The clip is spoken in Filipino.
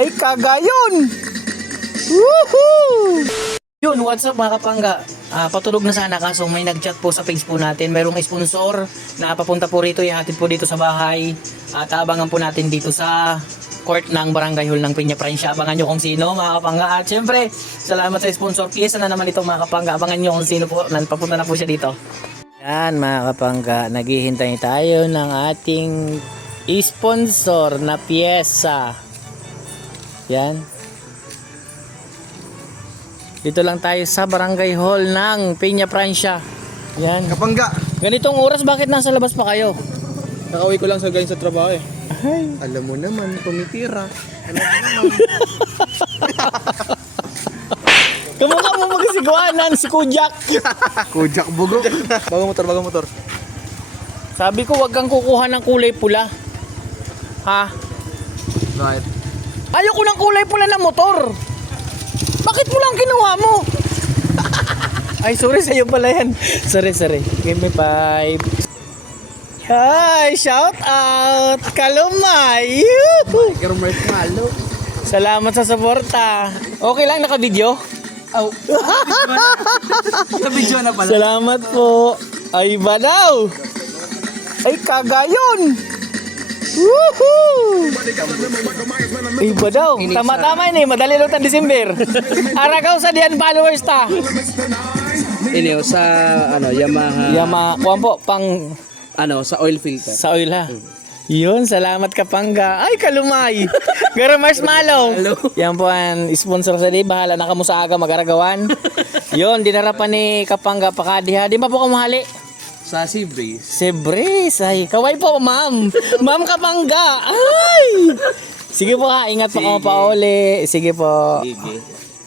ay kagayon! Woohoo! Yun, what's up mga kapangga? Uh, patulog na sana kaso may nag-chat po sa page po natin. Mayroong sponsor na papunta po rito, ihatid po dito sa bahay. At abangan po natin dito sa court ng Barangay Hall ng Pinya Prince. Abangan nyo kung sino mga kapangga. At syempre, salamat sa sponsor. Kiesa na naman ito mga kapangga. Abangan nyo kung sino po. Papunta na po siya dito. Yan mga kapangga, naghihintay tayo ng ating sponsor na piyesa. Yan. Dito lang tayo sa Barangay Hall ng Peña Francia. Yan. Kapangga. Ganitong oras bakit nasa labas pa kayo? Nakauwi ko lang sa ganyan sa trabaho eh. Ay. Alam mo naman, tumitira. Alam mo naman. Kamukha mo magsiguanan si Kujak. Kujak bugo. bago motor, bago motor. Sabi ko wag kang kukuha ng kulay pula. Ha? Right. Ayoko ng kulay pula ng motor. Bakit mo lang kinuha mo? Ay, sorry sa'yo pala yan. Sorry, sorry. Give me five. Hi, shout out! Kaluma! Biker merch oh malo. Salamat sa suporta. Ah. Okay lang, naka-video? Oh. video na pala. Salamat po. Ay, banaw! Ay, kagayon! Ay, kagayon! Iba daw. Tama-tama uh, ini, eh. madali lang tan December. Aragaw sa diyan followers ta. Ini sa ano Yamaha. Yamaha kuampo pang ano sa oil filter. Sa oil ha. Mm -hmm. Yun, salamat ka pangga. Ay, kalumay. Gara malaw. Yan po ang sponsor sa di. Bahala na kamo sa aga magaragawan. Yun, dinarapan ni Kapanga Pakadi ha. Di ba po kamahali? Sa Sebris. Sebris. Ay, kaway po, ma'am. ma'am Kapanga. Ay! Sige po ha. Ingat pa Sige. ka, ingat Sige. po kayo pa uli. Sige po. Sige. Okay. Okay.